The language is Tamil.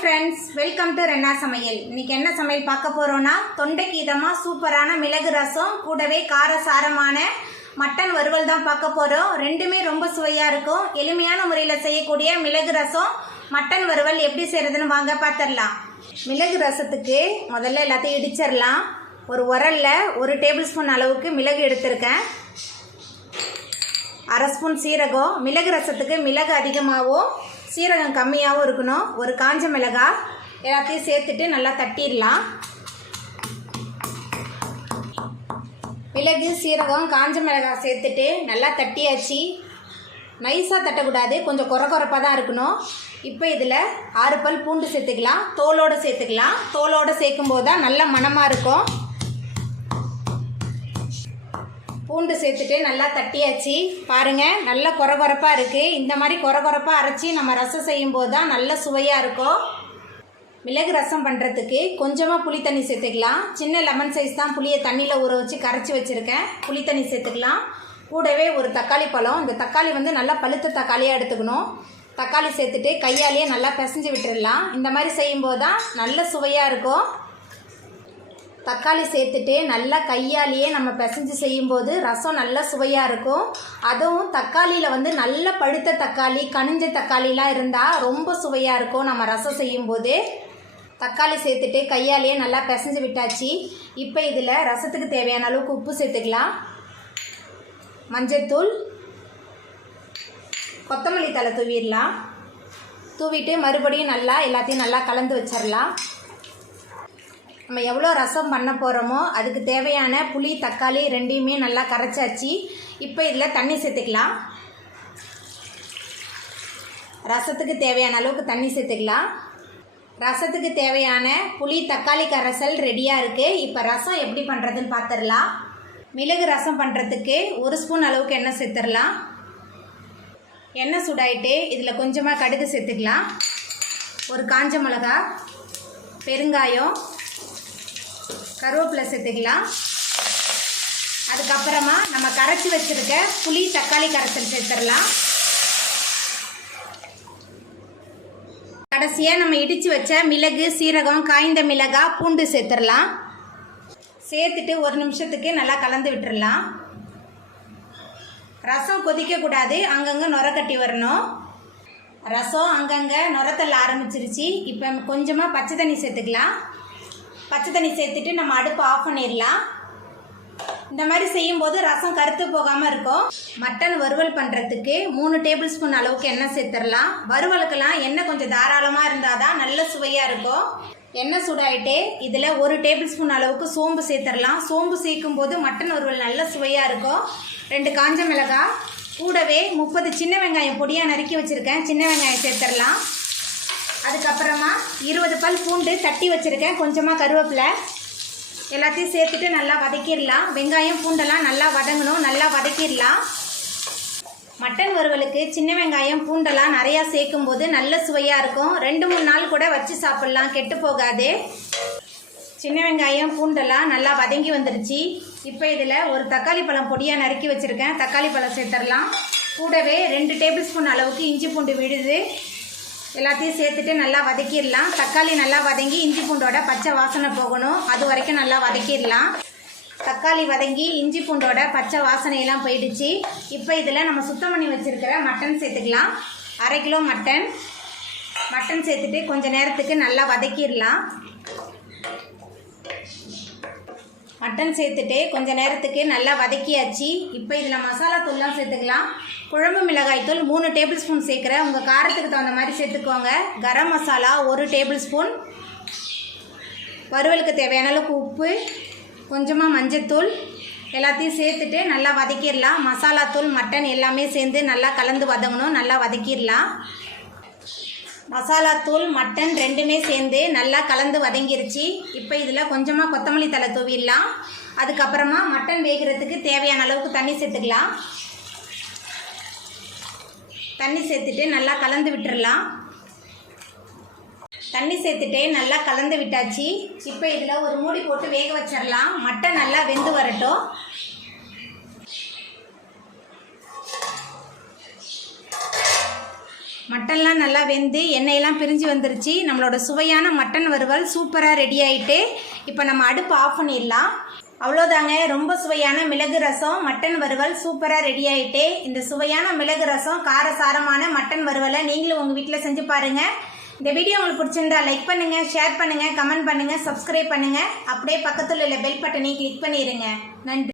ஃப்ரெண்ட்ஸ், வெல்கம் டு ரென்னா சமையல். இன்னைக்கு என்ன சமையல் பார்க்க போறோம்னா, தொண்டைக்கு இதமாக சூப்பரான மிளகு ரசம் கூடவே காரசாரமான மட்டன் வறுவல் தான் பார்க்க போகிறோம். ரெண்டுமே ரொம்ப சுவையாக இருக்கும். எளிமையான முறையில் செய்யக்கூடிய மிளகு ரசம் மட்டன் வறுவல் எப்படி செய்கிறதுன்னு வாங்க பார்த்துடலாம். மிளகு ரசத்துக்கு முதல்ல எல்லாத்தையும் இடிச்சிடலாம். ஒரு உரலில் 1 டேபிள் ஸ்பூன் அளவுக்கு மிளகு எடுத்திருக்கேன். 1/2 ஸ்பூன் சீரகம். மிளகு ரசத்துக்கு மிளகு அதிகமாகவும் சீரகம் கம்மியாகவும் இருக்கணும். ஒரு காஞ்ச மிளகாய் எல்லாத்தையும் சேர்த்துட்டு நல்லா தட்டிடலாம். மிளகு சீரகம் காஞ்ச மிளகாய் சேர்த்துட்டு நல்லா தட்டியாச்சு. நைஸாக தட்டக்கூடாது, கொஞ்சம் கொரப்பாக தான் இருக்கணும். இப்போ இதில் 6 பல் பூண்டு சேர்த்துக்கலாம். தோலோடு சேர்த்துக்கலாம். தோலோடு சேர்க்கும்போது தான் நல்ல மணமாக இருக்கும். பூண்டு சேர்த்துட்டு நல்லா தட்டியாச்சு. பாருங்கள், நல்ல கொரப்பாக இருக்குது. இந்த மாதிரி கொரப்பாக அரைச்சி நம்ம ரசம் செய்யும்போது தான் நல்ல சுவையாக இருக்கும். மிளகு ரசம் பண்ணுறதுக்கு கொஞ்சமாக புளி தண்ணி சேர்த்துக்கலாம். சின்ன லெமன் சைஸ் தான் புளியை தண்ணியில் ஊற வச்சு கரைச்சி வச்சுருக்கேன். புளி தண்ணி சேர்த்துக்கலாம். கூடவே ஒரு தக்காளி பழம். இந்த தக்காளி நல்லா பழுத்த தக்காளியாக எடுத்துக்கணும். தக்காளி சேர்த்துட்டு கையாலேயே நல்லா பிசைஞ்சு விட்டுடலாம். இந்த மாதிரி செய்யும்போது தான் நல்ல சுவையாக இருக்கும். தக்காளி சேர்த்துட்டு நல்லா கையாலேயே நம்ம பிசைஞ்சு செய்யும்போது ரசம் நல்ல சுவையாக இருக்கும். அதுவும் தக்காளியில் நல்ல பழுத்த தக்காளி, கனிஞ்ச தக்காளிலாம் இருந்தால் ரொம்ப சுவையாக இருக்கும் நம்ம ரசம் செய்யும்போது. தக்காளி சேர்த்துட்டு கையாலேயே நல்லா பிசைஞ்சு விட்டாச்சு. இப்போ இதில் ரசத்துக்கு தேவையான அளவுக்கு உப்பு சேர்த்துக்கலாம். மஞ்சள்தூள், கொத்தமல்லி தழை தூவிடலாம். தூவிட்டு மறுபடியும் நல்லா எல்லாத்தையும் நல்லா கலந்து வச்சிடலாம். நம்ம எவ்வளோ ரசம் பண்ண போகிறோமோ அதுக்கு தேவையான புளி தக்காளி ரெண்டையுமே நல்லா கரைச்சாச்சு. இப்போ இதில் தண்ணி சேர்த்துக்கலாம். ரசத்துக்கு தேவையான அளவுக்கு தண்ணி சேர்த்துக்கலாம். ரசத்துக்கு தேவையான புளி தக்காளி கரைசல் ரெடியாக இருக்குது. இப்போ ரசம் எப்படி பண்ணுறதுன்னு பார்த்துடலாம். மிளகு ரசம் பண்ணுறதுக்கு 1 ஸ்பூன் அளவுக்கு எண்ணெய் சேர்த்துடலாம். எண்ணெய் சூடாயிட்டு இதில் கொஞ்சமாக கடுகு சேர்த்துக்கலாம். ஒரு காஞ்ச மிளகா, பெருங்காயம், கருவேப்பிலை சேர்த்துக்கலாம். அதுக்கப்புறமா நம்ம கரைச்சி வச்சுருக்க புளி தக்காளி கரைசல் சேர்த்துடலாம். கடைசியாக நம்ம இடித்து வச்ச மிளகு சீரகம் காய்ந்த மிளகாய் பூண்டு சேர்த்துடலாம். சேர்த்துட்டு 1 நிமிஷத்துக்கு நல்லா கலந்து விட்டுடலாம். ரசம் கொதிக்கக்கூடாது, அங்கங்கே நுர கட்டி வரணும். ரசம் அங்கங்கே நுரத்தள்ள ஆரம்பிச்சிருச்சு. இப்போ கொஞ்சமாக பச்சை தண்ணி சேர்த்துக்கலாம். பச்சை தண்ணி சேர்த்துட்டு நம்ம அடுப்பு ஆஃப் பண்ணிடலாம். இந்த மாதிரி செய்யும்போது ரசம் கருத்து போகாமல் இருக்கும். மட்டன் வறுவல் பண்ணுறதுக்கு 3 டேபிள் ஸ்பூன் அளவுக்கு எண்ணெய் சேர்த்துடலாம். வறுவலுக்கெல்லாம் எண்ணெய் கொஞ்சம் தாராளமாக இருந்தால் தான் நல்ல சுவையாக இருக்கும். எண்ணெய் சூடாயிட்டு இதில் 1 டேபிள் ஸ்பூன் அளவுக்கு சோம்பு சேர்த்துடலாம். சோம்பு சேர்க்கும் போது மட்டன் வறுவல் நல்ல சுவையாக இருக்கும். 2 காஞ்ச மிளகாய், கூடவே 30 சின்ன வெங்காயம் பொடியாக நறுக்கி வச்சுருக்கேன். சின்ன வெங்காயம் சேர்த்துடலாம். அதுக்கப்புறமா 20 பல் பூண்டு தட்டி வச்சுருக்கேன். கொஞ்சமாக கருவேப்பிலை எல்லாத்தையும் சேர்த்துட்டு நல்லா வதக்கிடலாம். வெங்காயம் பூண்டெல்லாம் நல்லா வதங்கணும். நல்லா வதக்கிடலாம். மட்டன் வறுவலுக்கு சின்ன வெங்காயம் பூண்டெல்லாம் நிறையா சேர்க்கும்போது நல்ல சுவையாக இருக்கும். 2-3 நாள் கூட வச்சு சாப்பிட்லாம், கெட்டு போகாது. சின்ன வெங்காயம் பூண்டெல்லாம் நல்லா வதங்கி வந்துடுச்சு. இப்போ இதில் ஒரு தக்காளி பழம் பொடியாக நறுக்கி வச்சுருக்கேன். தக்காளி பழம் சேர்த்துடலாம். கூடவே 2 டேபிள் ஸ்பூன் அளவுக்கு இஞ்சி பூண்டு விழுது எல்லாத்தையும் சேர்த்துட்டு நல்லா வதக்கிடலாம். தக்காளி நல்லா வதங்கி இஞ்சி பூண்டோட பச்சை வாசனை போகணும். அது வரைக்கும் நல்லா வதக்கிடலாம். தக்காளி வதங்கி இஞ்சி பூண்டோட பச்சை வாசனையெல்லாம் போயிடுச்சு. இப்போ இதில் நம்ம சுத்தம் பண்ணி வச்சுருக்கிற மட்டன் சேர்த்துக்கலாம். 1/2 கிலோ மட்டன் சேர்த்துட்டு கொஞ்சம் நேரத்துக்கு நல்லா வதக்கிடலாம். மட்டன் சேர்த்துட்டு கொஞ்சம் நேரத்துக்கு நல்லா வதக்கியாச்சு. இப்போ இதில் மசாலா தூள்லாம் சேர்த்துக்கலாம். குழம்பு மிளகாய் தூள் 3 டேபிள் ஸ்பூன் சேர்க்குறேன். உங்கள் காரத்துக்கு தகுந்த மாதிரி சேர்த்துக்கோங்க. கரம் மசாலா 1 டேபிள் ஸ்பூன், வறுவலுக்கு தேவையான அளவுக்கு உப்பு, கொஞ்சமாக மஞ்சள்தூள் எல்லாத்தையும் சேர்த்துட்டு நல்லா வதக்கிடலாம். மசாலா தூள் மட்டன் எல்லாமே சேர்ந்து நல்லா கலந்து வதங்கணும். நல்லா வதக்கிடலாம். மசாலா தூள் மட்டன் ரெண்டுமே சேர்ந்து நல்லா கலந்து வதங்கிருச்சு. இப்போ இதில் கொஞ்சமாக கொத்தமல்லி தழை தூவிடலாம். அதுக்கப்புறமா மட்டன் வேகிறதுக்கு தேவையான அளவுக்கு தண்ணி சேர்த்துக்கலாம். தண்ணி சேர்த்துட்டு நல்லா கலந்து விட்டுடலாம். தண்ணி சேர்த்துட்டு நல்லா கலந்து விட்டாச்சு. இப்போ இதில் ஒரு மூடி போட்டு வேக வச்சிடலாம். மட்டன் நல்லா வெந்து வரட்டும். மட்டன்லாம் நல்லா வெந்து எண்ணெயெல்லாம் பிரிஞ்சு வந்துருச்சு. நம்மளோட சுவையான மட்டன் வறுவல் சூப்பராக ரெடி ஆகிட்டு இப்போ நம்ம அடுப்பு ஆஃப் பண்ணிடலாம். அவ்வளோதாங்க, ரொம்ப சுவையான மிளகு ரசம் மட்டன் வறுவல் சூப்பராக ரெடி ஆகிட்டு. இந்த சுவையான மிளகு ரசம் காரசாரமான மட்டன் வறுவலை நீங்களும் உங்கள் வீட்டில் செஞ்சு பாருங்கள். இந்த வீடியோ உங்களுக்கு பிடிச்சிருந்தா லைக் பண்ணுங்கள், ஷேர் பண்ணுங்கள், கமெண்ட் பண்ணுங்கள், சப்ஸ்கிரைப் பண்ணுங்கள். அப்படியே பக்கத்தில் உள்ள பெல் பட்டனை கிளிக் பண்ணிடுங்க. நன்றி.